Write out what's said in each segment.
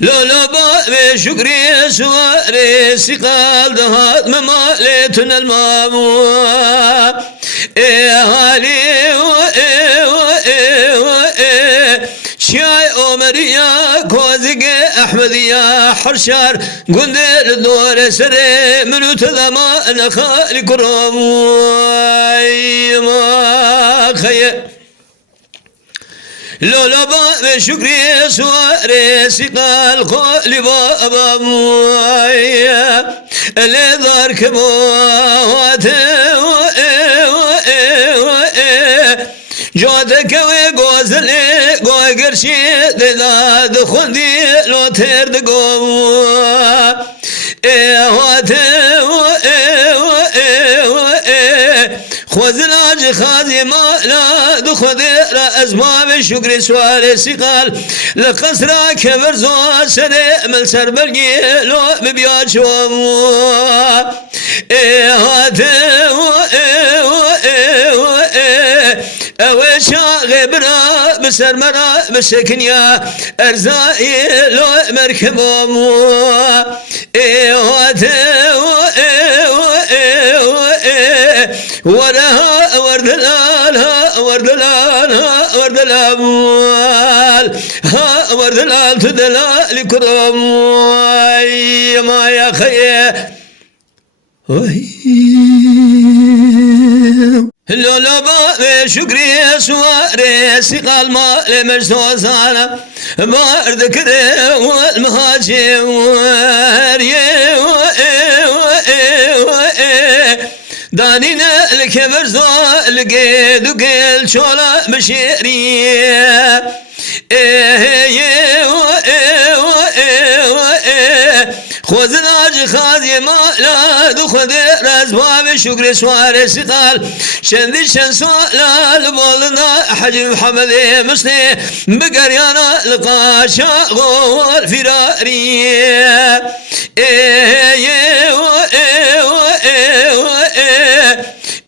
لولا باب شكري سواري سقال دهات ممالتنا المامو هالي شاي عمريا كوزق احمديا حرشار قندر دور سري منو تذما انا خالي كرم ما خير لولا باب شكري سواري سقال خالي بابا مويا اللي ذارك بواته جودك وغوزلي غوغرشي داد خندي لو ترد غو خوزلاج خازي ما لا دخدر أزمام شكر سوال سقال لقصرا كبر زوال سري من سر بلقي لو ببيات شوامو اوشا غبرا بسر مرا بسكنيا ارزائي لو مركبامو ورها وردلالها وردلالها وردلال ها وردلال تدلال كرم ما يا خيه لولا باب شكري سواري سقال ما لمجتوز انا بارد كده والمهاجم دانينا الكبر زول لقيد وقيل شولا بشيري خوزناج خازي ما لا دخد رزباب شكر سوار سقال شندي شنسولا لبولنا حجم محمد مسلم بقريانا لقاشا غول فراري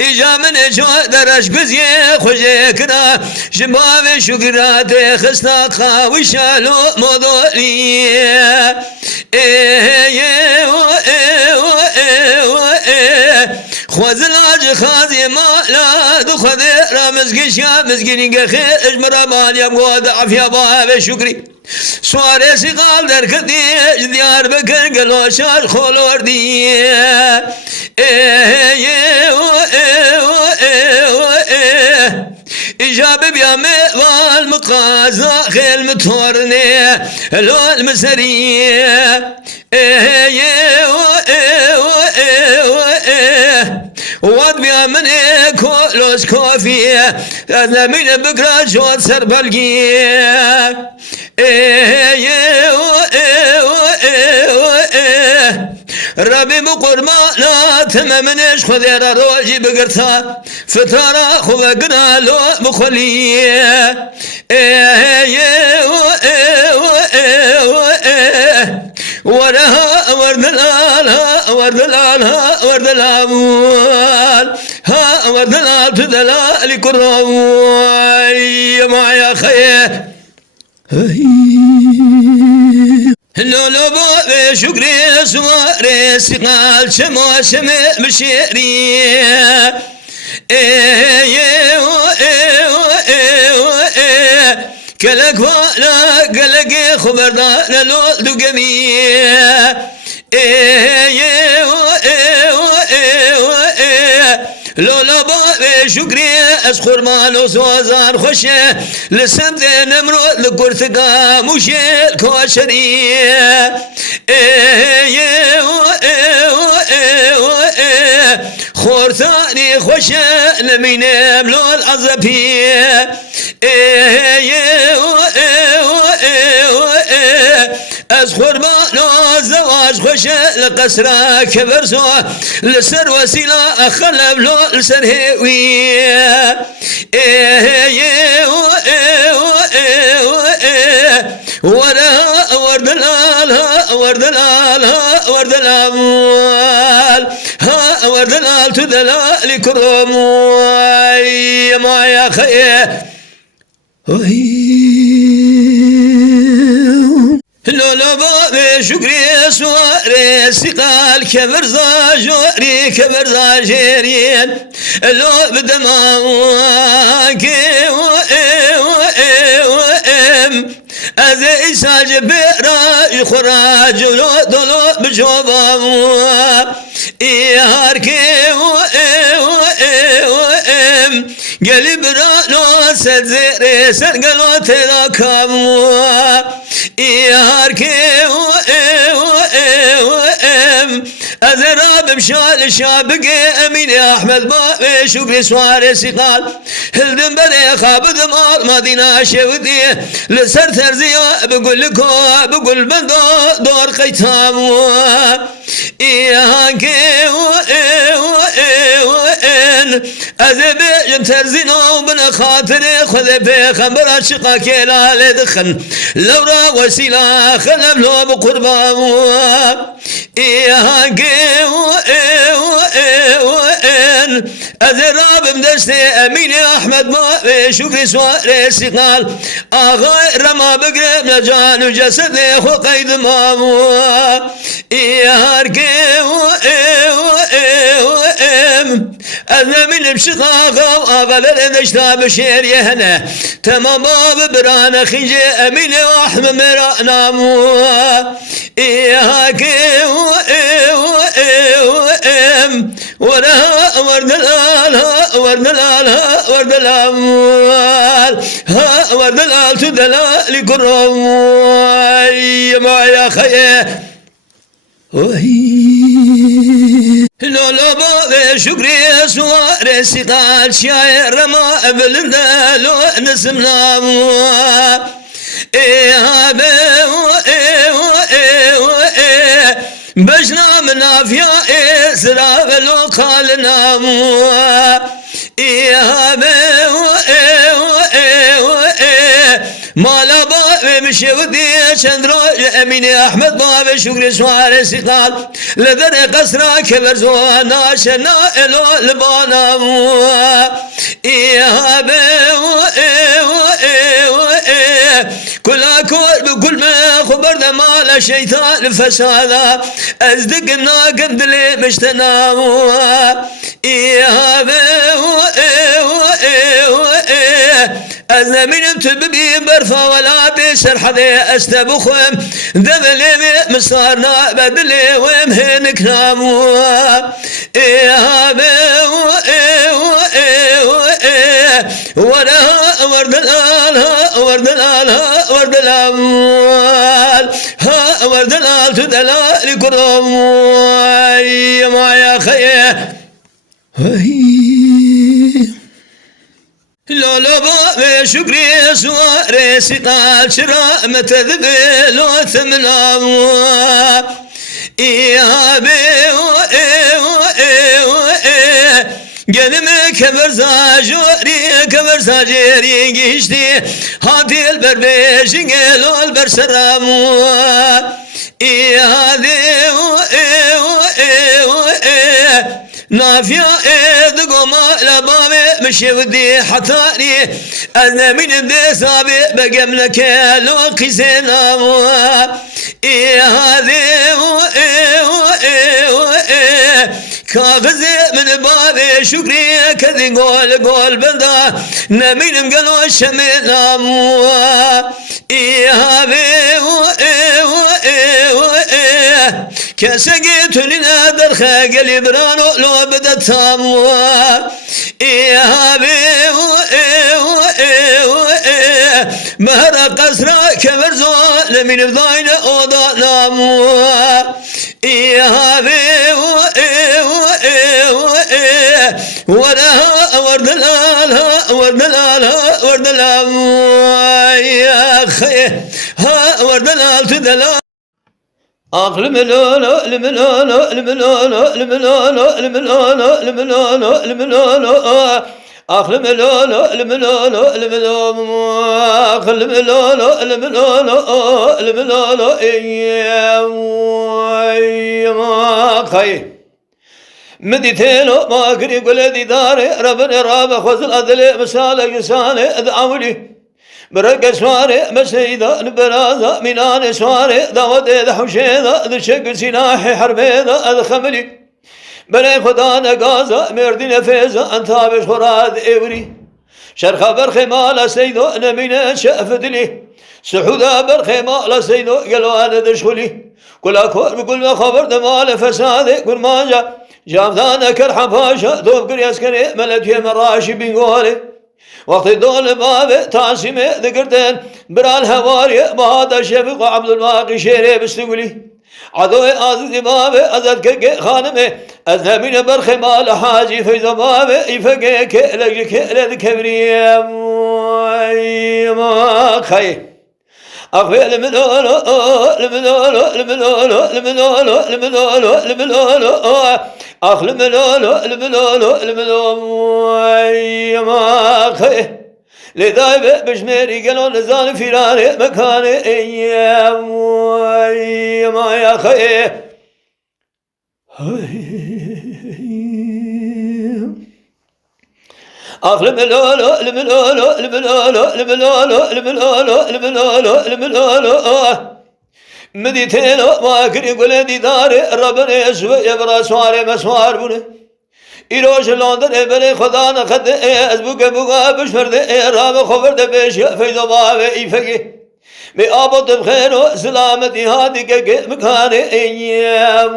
إجا من جو درش قزي خوشكنا جماب شكرات خسنا خاوشالو مضوري خوزلاج خازي ما لا دخذ رمزقش يا مزقين خير اجمر مان يا بود عفيا باب شكري سواري سقال در كدي ديار بكر قلو شار خولور دي إجاب بيامي والمقازة خيل متورني لو المسرية واد بيامني كولوس كوفية أنا من بكرة جوات سربلقية ربي بقرما لا تمامنش خذير روجي بقرتا فترة خلقنا لو بخليه ورها وردلالها وردلالها وردلال ها وردلال تدلال كروي ما يا خيه لولو باب شكري سواري سقال شمو شمي مشيري كلك ولا قلق خبردار لو دقمي لولا باب شكري اسخر مالو سوازار خوشه لسمت نمرود لقرتقا مشيل كوشري خورثاني خوشه لمينام لو العزبي أزخر ما زواج خوش لقصرة كبرزو لسر وسيلة أخلب لو لسر هيوي ورها وردلالها وردلالها وردلال ها وردلال تدلال كرم ما يا خيه لولو شكري سواري سقال كبر زاجوري كبر زاجيرين لو بدماك أذي ساجب راي خراج لو دلو بجوبام إيهاركي قلب رانو سدزيري سرقلو تلاكامو إيهاركي أذراب مشال شابقي أمين يا أحمد بابي شكري سواري سقال هلدن بدي خابد مال مدينة شودي لسر ترزيا بقول لكو بقول بندو دور قيتامو إيهاكي أذبي ترزينو بنا خاطري خذ في خمر شقاك لا لدخن لو را وسيلة خلب له بقربامو إيهاكي أذراب مدشتي أمين أحمد ما شكري سواري سقال أغاي رما بقرب لجان وجسدي خو قيد مامو إيهاركي أذن من بشقاقة وأغلل دشتا بشير يهنا تمام ببرانا خنجي أمين وأحمد مرانا مو إيهاكي ورها ورد الآل ورد الآل ورد الأموال ها ورد الآل تدلال كرم ما يا خيه لولو بابي شكري سواري سقال شاير رما بلندا لو نسمنا بشنا من عافية إسراف لو قالنا مالا بابي مشودي شندرو أميني أحمد بابي شكري سواري سقال لذر قصرا كبر زوانا شنا إلو لبانا كلا كور بكل ما خبر مال شيطان فسادا أزدقنا قبل مشتنا أنا من تببي برفا ولا بسرح ذي أستبخم ذبلي مصارنا بدلي ومهنك نامو ورد الآل ورد الآل ورد الأموال ها ورد الآل تدلال كرم ما يا خيه لولو بابي شكري سواري سقال شراء متذبي لو ثمنا قلمي كبر زاجوري كبر زاجيري قشتي هاتي البربيش قلو البرسرامو نافيا إذ ما لبابي مشي ودي حتاني أنا من بدي صابي بقملك لو قيسنا كاغزي من بابي شكري كذي قول بندا نمين مقلو الشمينا كسقيت لنا درخا قلي برانو لو بدت تاموا مهر قصرا كبرزو من بضاين اوضا ناموا ورها ورد الآلها ورد الآلها ورد الأموال يا خيه ها ورد الآل تدلال أقل ملولو الملولو الملولو الملولو الملولو الملولو الملولو أقل ملولو الملولو الملولو أقل ملولو الملولو الملولو ما خير مديتينو ما قري قل دي داري ربنا رابا خوز الأدلي مسالة يساني أدعولي برق سواري مسيدة برازة منان سواري داود حشيدة ذشق سلاح حربيدة الخملي بلي خدانا غازة مردين فيزة انتابش خراد إبري شرخة برخي مالا سيدو نمين شافت لي سحودا برخي مالا سيدو قلوان دشولي كل أكور بكل ما خبر دمال فسادي كل ما جامدانا كرحة باشا دوب قرياس كري ملت يم الراشي بنقولي وقت دول باب تعصيمي ذكرتين برال هواري بهذا الشفق عبد الباقي شيري بستقولي عدوي عزيز باب أزد كك خانمي أذهبين برخي مال حاجي فيض باب يفقي كيلك كيلك كبري ما خي أقبل الملولو الملولو الملولو الملولو الملولو الملولو أخل الملولو الملولو الملولو ما خي لذا بشميري قالوا نزال فراري مكاني ايام ما يا خي أخل الملولو الملولو الملولو الملولو الملولو الملولو الملولو مديتينو ما كري قول ديداري ربنا يسوى يبرا سواري مسوار بني إيروش لندن بلي خدانا خد أزبوك بوغا بشفرد رام خبرد بيش فيض باب إيفقي بآبط بخيرو سلامتي هادي مكاني إيام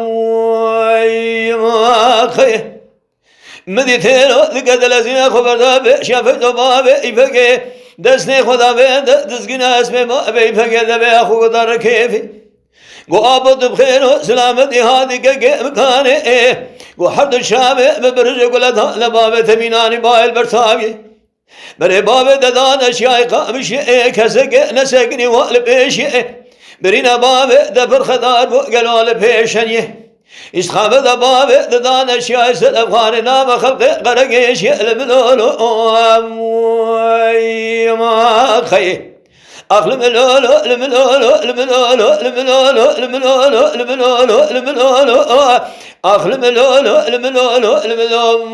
خي مديتينو ذكد لزينا خبرد بيش فيض باب إيفقي دسني خدا بيد دسقنا اسمي ما بيفقي دبي أخو قدر كيفي وآبط بخيرو سلامتي هادي مكاني وحرد الشام ببرج قلتها لباب تميناني بايل برتاقي بري باب ددان اشياء قامش كسق نسقني والبيش برينا باب دبر خدار وقالوا البيشني اسخاب باب ددان اشياء سلف خاننا ما خلق قرقيش الملولو ما خي أخل الملولو الملولو الملولو الملولو الملولو الملولو الملولو أخل الملولو الملولو الملولو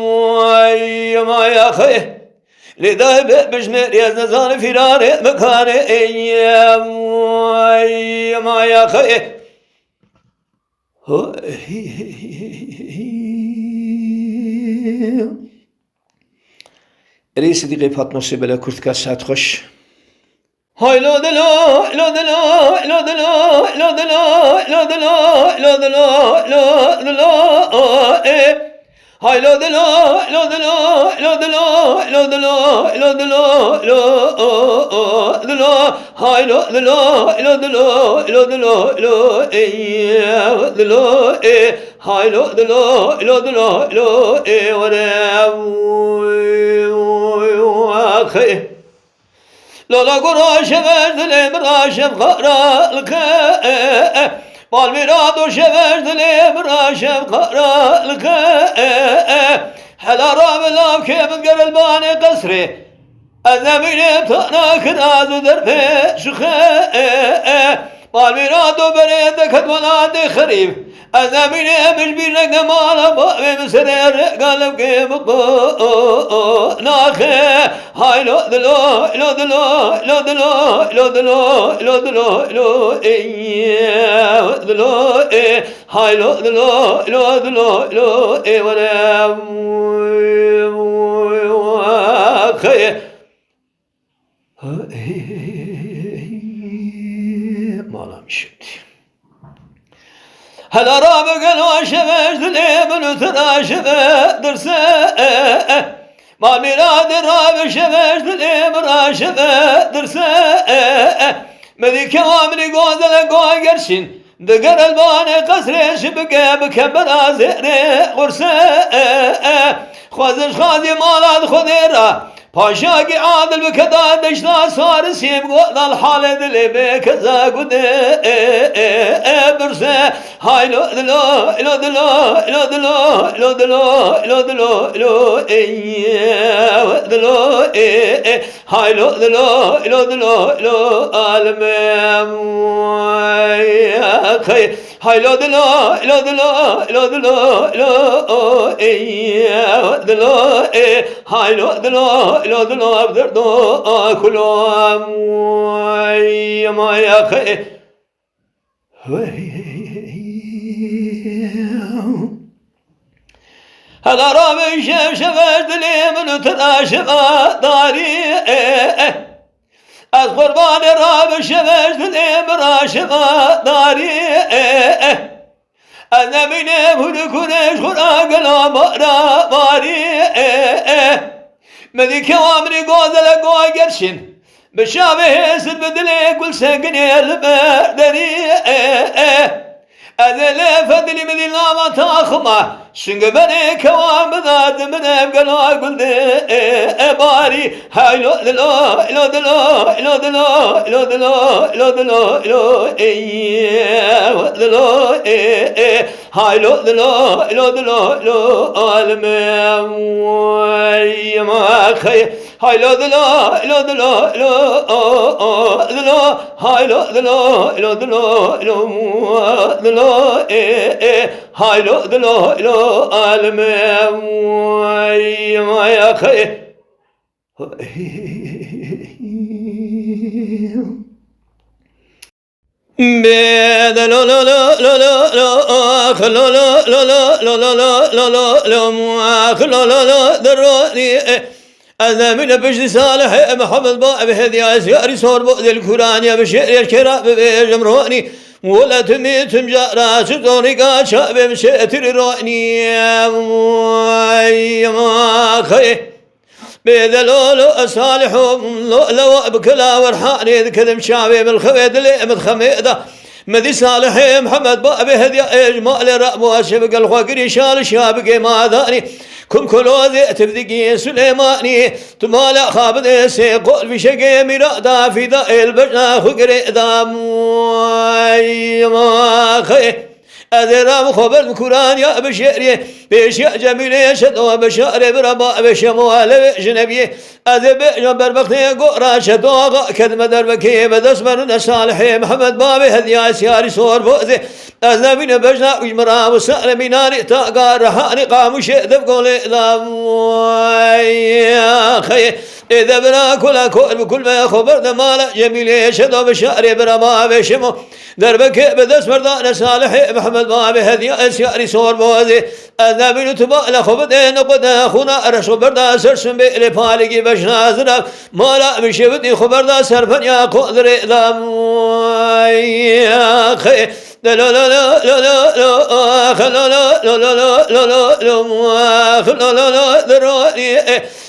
ما يا خي لذا بشمير يزنزان فراري مكاني ايام ما يا خي رئيس دقيقة فاطمة سيبلا كرتكا ساعت خوش هاي لا دلا لا دلا لا دلا لا دلا لا دلا لا دلا لا دلا هاي لا دلا لا دلا لا دلا لا دلا لا دلا لا دلا هاي لا دلا لا دلا لا دلا لا دلا هاي لا دلا لا دلا لا ولا خي لولا قراش بردلي براشم خرالك بالميراد وشبرد لي براشم خرالك حلا راب الله كيف تقر الباني قصري الزميني بطانا كناز ودربي شخي بالميراد وبريدك ولادي خريف الزميني مش بيرك مالا بابي مسرير قلب كيف ناخي هاي لو دلو لو دلو لو دلو لو دلو لو دلو لو دلو هاي لو دلو لو دلو لو ولا خي مالا مشيت هلا رابق الواشفش دلي بنو تراشف درسه ما ميراد الرابق شفش دلي براشف درسه مذي كوامري قوزل قوي قرشين دقر الباني قصري شبكه بكبر ازيري غرسه خوزش خازي مالاد خذيره پاشاگی عادل بکدا دشنا سار سیم گل الحال دلی بکزا گده برسه های لو دلو لو دلو لو دلو لو دلو لو دلو لو دلو های لو دلو لو دلو لو عالم خی هاي لا دلا لا دلا لا دلا لا دلا هاي لا دلا لا دلا بدردو كلام ما يا خي هذا رابي شفت لي من تناشف داري از قربان راب شفت لي مراشف داري از نبینه بود کنش خورا گلا مارا ماری مدی که عمری گازل گوه گرشن بشابه سر بدلی گل سنگنی البردری أذل فدلي مدي لا تاخما شنق بني كوام بذات من أبقلا قلت باري هاي لو دلو لو دلو لو دلو لو دلو لو دلو لو دلو هاي لو دلو لو دلو لو المام ما خي هاي لو دلو لو دلو لو دلو هاي لو دلو لو دلو لو دلو هاي لو دلو لو المام ما يا خي بيد لو لو لو لو لو لو لو لو لو لو لو لو لو لو دروني أنا من بجد صالح محمد باب هدي أسياري صور بؤد القرآن يا بشير الكرام بجمروني ولا تميت مجارة ستوني قاد شاب مشيتر روني ما خي بيد لولو صالح لو بكلا ورحاني ذكذم شابي بالخويد اللي متخميده مدي صالح محمد باب هدي اجمال رأبو شبق الخوكري شال شابق ما ذاني كم كلوذي تبدقي سليماني تمالا خابد سيقول في شقي مرادا في ذا البجنا خقري دام ما خي أذرام خبر القرآن يا بشيري بشيء جميل يشدو بشار بربا بشموال جنبي أذب جبر بختي قرا شدوغ كذب دربكي بدسمر صالح محمد باب هدي سياري صور بوزي أذبين بجنا وجمرا وسأل بناري تاقا رحاني قام شدب قولي لا خي إذا بنا كل ما خبر مالا جميل يشدو بشار بربا بشمو دربك بدس مردان صالح محمد باب هدي أسياري صور بوزي النبي تبال خبدين قد خونا رش بردا سرسم بيل بالغي بشنا زرب مالا مشبدي خبردا سرفن يا قدر دم يا خي لا لا لا لا لا لا لا لا لا لا دروني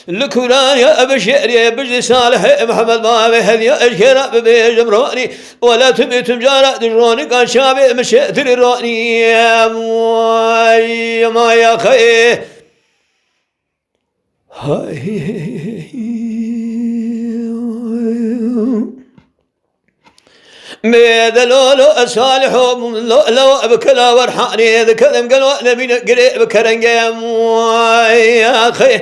القرآن يا بشير يا بجد صالح محمد باب هدي أشكر بجمروني ولا تميت مجارة دروني كان شابي مشيتر روني يا ما يا خي بيد لولو صالح لو بكلا ورحاني ذكرم قالوا نبي قريب كرنجام يا خي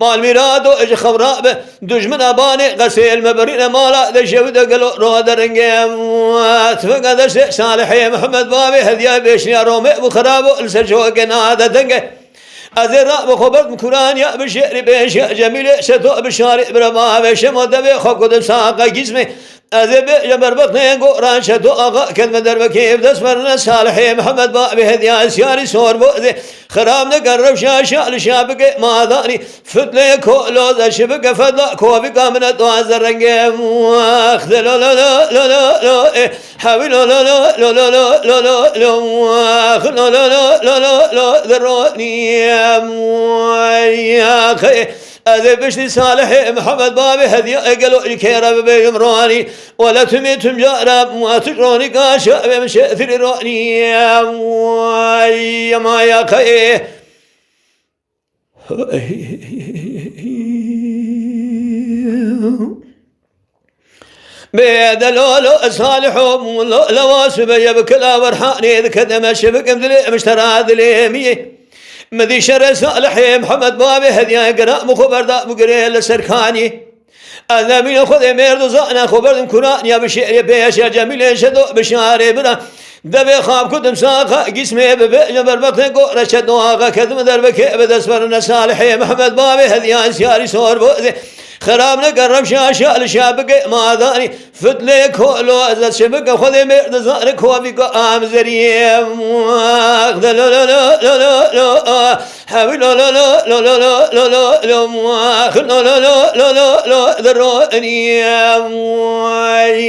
مال ميرادو اج خبراء دجمن اباني غسيل مبرين مالا دشود قالوا رو درنجام تفقد صالح محمد بابي هديا بيشني رومي بخرابو السجو قناده دنجه أذرا بخبر القرآن يا بشير بيش يا جميل ستو بشاري برما بشمو دبي خقد ساقا جسمي أذب جبر بطني قران شتو أغا كلمة دربكيف دسمرنا صالح محمد بابي هديا سياري صور بؤذي خرام نقرب شاشا لشابك ما ذاني فتلي كولوز شبك فضلا كوبك من الدواز الرنجم واخذ لا لا لا لا لا لا حاول لا لا لا لا لا لا لا لا واخذ لا لا لا لا لا لا ذروني يا خي أذب بشتي صالح محمد بابي هدي قالوا الكيرة بيمراني ولا تميتم جارب ما تجروني كاشا بمشيثر راني يا ما يا خي بيد لولو صالح لواسب يبكلا ورحاني ذكذا شبك مشترى ذليمي مدي شر صالح محمد بابي هديا قراء مخبر دا مقري لسركاني أنا من خذ ميرد زانا خبر القرآن يا بشير بيش يا جميل شدو بشاري بنا دبي خاب كنت مساقة جسمي بجبر بطن قرة شدواقة كذب دربك بدسبرنا صالحي محمد بابي هذيان سياري صور بوزي خراب نقرب شاشة لشابك ماذاني فتلي كولو ازد شبك خذي مرد زارك هو بك آم زريم لا لا لا لا لا لا حبيب لا لا لا لا لا لا لا لا لا لا لا لا لا ذروني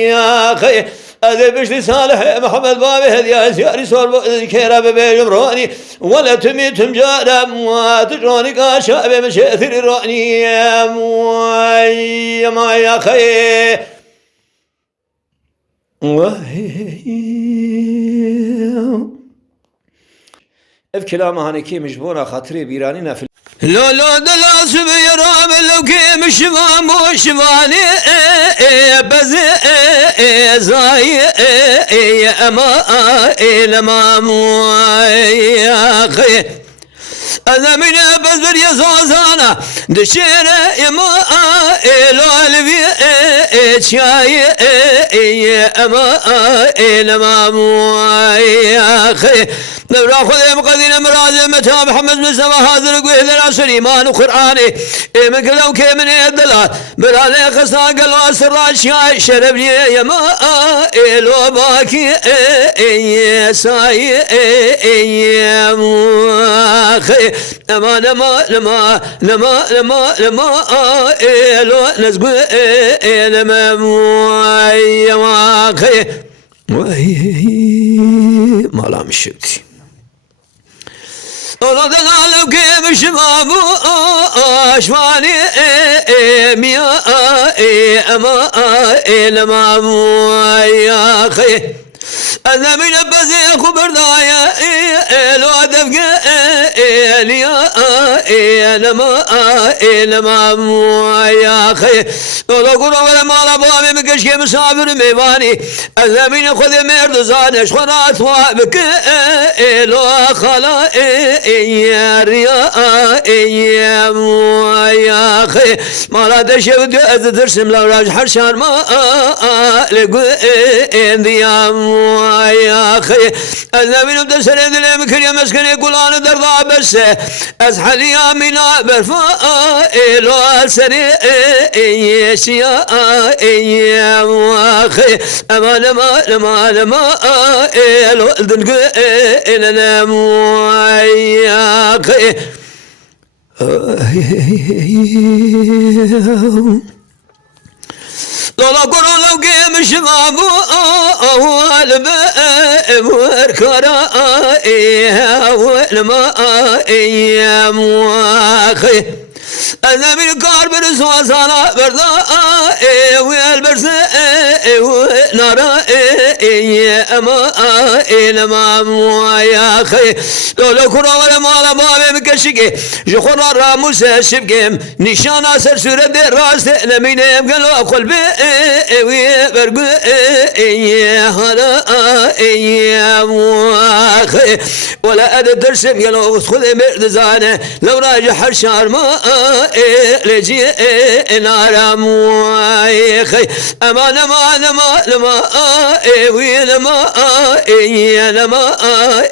يا خي هذا بشري صالح محمد بابي هذي سياري صور كيرا ببيجمروني ولا تميتم جارا وتجروني كاشا بمشيثر روني يا ما يا خي كلام هانكي مجبورة خاطري بيراني نافل لو لو دلاس بيرام لو كي مشفا مشفاني بز زاي اما لما مو يا خي أنا من بزر يزازانا دشير يما الوالبي شاي اما لما مو يا خي نبرا خذ مقدين مراد متى محمد مصطفى حاضر قوي العصر ايمان وقراني من كلو كي من الدلال برالي قصا قلوا سراج شاي شربني يما الو باكي ساي يا خي لما لما لما لما لما لما الو نزقوا لما يا خي ما لا مشيتي ولدنا لو كيف شبابو أشواني ميا أما لما يا خي أنا من بزي خبر دايا لو أدفق ليا لما يا خي لو قرأ ولا مالا بوامي مكشكي مسافر ميواني أنا من خذ مرد زانش خرات وابك لو خلا يا ريا يا خي مالا تشهد ترسم لو راج حرشان ما لقو انديام يا خي أنا من بدسر دلم كريم مسكن يقول أنا درضا بس أزحل يا منا برفا لو سري يشيا يا خي أما لما لو دنق إلنا يا خي لو قرأ لو قيم شبابو أول بوركرا أول ما يا مواخي أنا من قارب رسوا صلاة بردا والبرس نارا أما لما يا خي لو كرا ولا مالا بابي مكشكي جخورا راموس شبكم نشانا سر سورة دي راست نمين قلوا قلبي برقو هلا يا مواخي ولا أدى درسم قلوا خذ مرد زانه لو راجع حرشار ما لجي نارا مواخي أما لما ويلما لما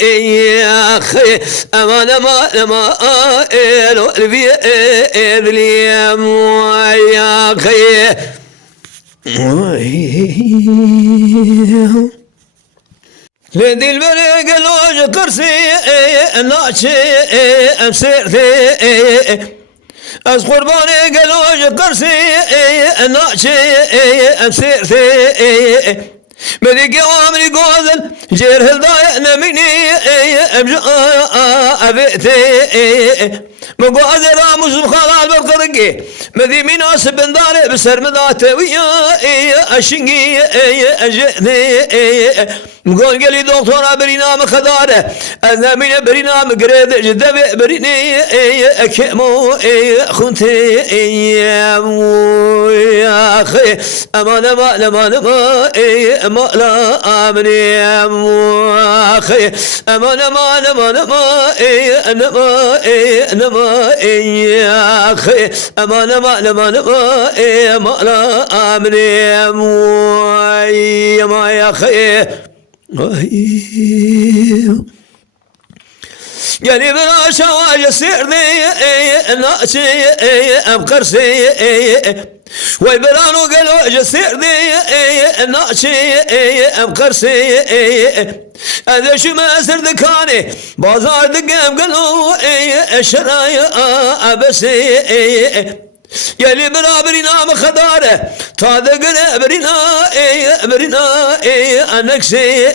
يا أخي أما لما لو البي إبليم يا أخي لدي البرق لوج قرسي ناشي أمسيرتي از قرباني قلوج قرسي ناشي أمسيرتي بدي قوامني قوزل جير هالضايع نميني أمجا أبيتي مقوزل راموس بخلال بالقرقي مذي مناسب داري بسر مذاتي ويا أشنقي أجئني مقول قلي دكتورة برينام خدارة أنا من برينام قريد جدبي بريني أكيمو خنتي يا أخي أما لما لا أمني يا أخي أما لما يا أخي أما لما لا أمني يا أخي قالي بلا شواج سيرني ناسي أبقرسي ويبلانو قالوا جسيرني ناسي أبقرسي هذا شو ما سر ذكاني بازار دقام قالوا شرايا أبسي يلي برابرنا مخداره تادقنا برنا انكسي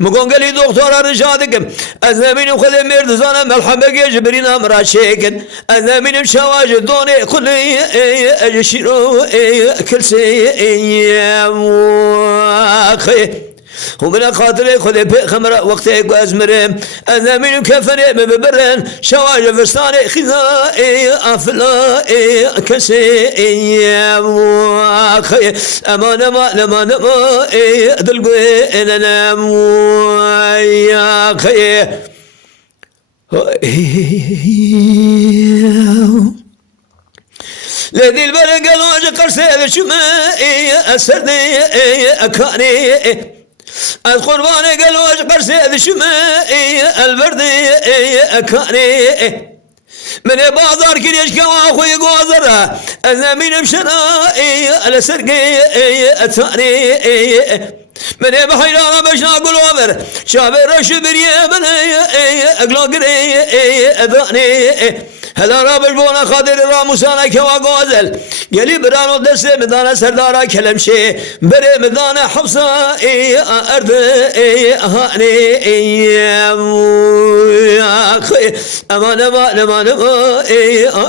مقون قالي دكتور رشادكم اذنبين خذ مرد زانا ملحمة جبرنا مراشيكن اذنبين بشواج دوني كلي اجشيرو كل سي اخي ومن خاطري خذي بخمرة وقتك وازمرم انا من كفني ببرن شواج فستاني خذائي افلائي كسي اخي امان ما دلقي انا يا اخي لذي البرق قالوا قرصي شما اسرني اكاني القربان قالوا قرصي شما البردي اكاني من بازار كريش كوا اخوي قوزرة انا من مشرائي على سرقي اتاني من بحيران بشنا قلوبر شابر شبريه بني اقلاقري اذاني هلا رابش بونا خاطر راموسانا كوا قوزل يلي برانو دسته مدانا سردارا كلمشي بري مدانا حفصة ارض اهاني اخي امان ما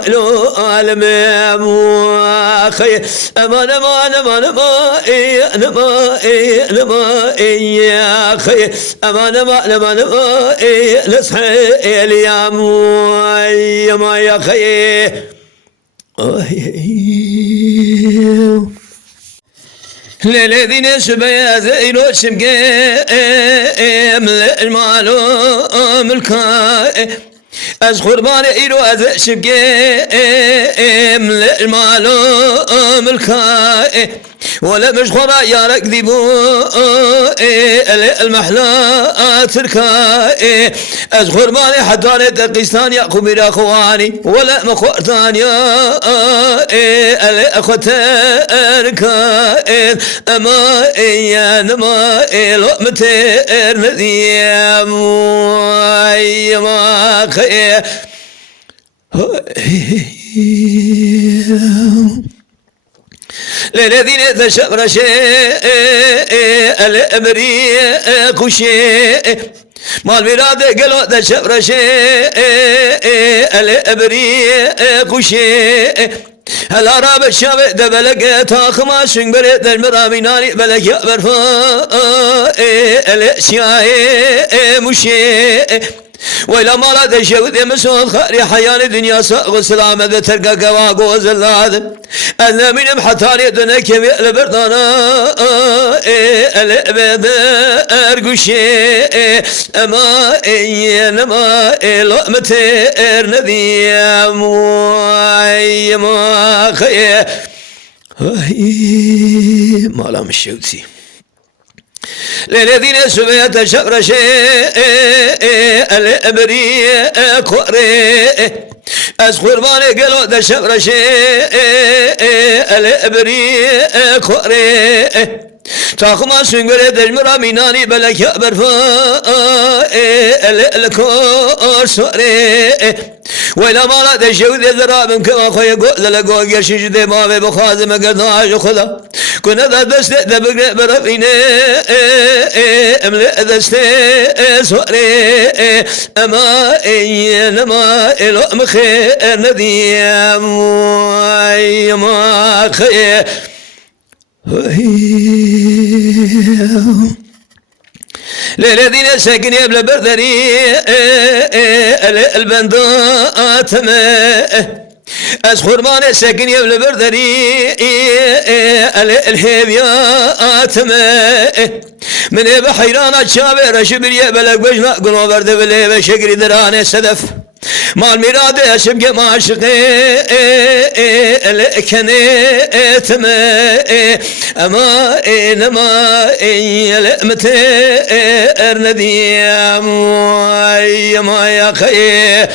الو عالم اخي امان ما يا اخي امان ما نصحي اليوم يا اخي للذين سبيا زينو سمقي المالو ملكا از قربان ایرو از شبقي المالو ملكا ولا مش خرا يا ركذبو المحلا تركا از قربان حتى تقيستان يا قبيل اخواني ولا مخوتان يا اخوتركا اما يا نما لقمتر نذيم ما خير للذين تشبر شيء الامري كشي مال بلاد قالوا تشبر شيء الامري كشي هلا راب الشاب دبلق تاخما شنبر دمراميناني بلق يقبر فا الاشياء مشي وإلى ما لا تشود مسود خير حيان دنيا ساق سلامة ترقى قواقو زلاد أنا من محتاني دنا كبير لبردانا الأبد أرقشي أما إنما لقمة أرنذي ما خير ما لا مشيوتي للذين سبيت شبر شيء الأبري كوري از قربان قالوا ده شبر شيء الأبري كوري تاخما سنگره دجمرا مینانی بلک برفا الکور سوره ویلا مالا دشود درابم که آخوی گل گوگر شجده ما به بخواز مگرداش خدا کنه دست دبگره برفینه امل دست سوره اما اینما الام خیر ندیم ما خیر للذين ساكن يبلى بردري البندات أسخر ماني ساكن يبلى بردري الهيبيات من بحيران الشابر شبر يبلغ بجنا قلوا برد بلي بشكري دراني سدف مال ميراد شبقى معشقي لكني اتما اما انما يلمتي ارندي ما يا خي